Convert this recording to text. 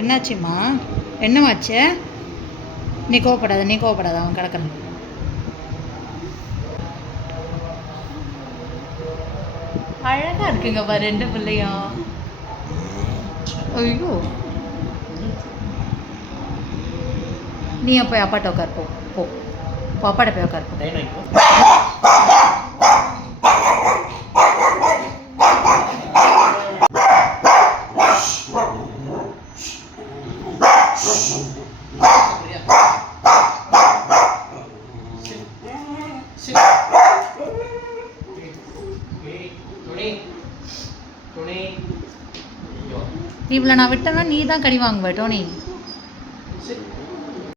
என்னாச்சும்மா? என்னமாச்சு? நீ கோவப்படாத, அவன் கிடக்குறான். அழகா இருக்குங்க பா 2 பிள்ளையும். ஐயோ, நீ போய் அப்பாட்ட உட்கார். போ போ போ, அப்பாட்ட போய் உட்கார். இவ்வளோ நான் விட்டேன்னா நீ தான் கடி வாங்குவ டோனி.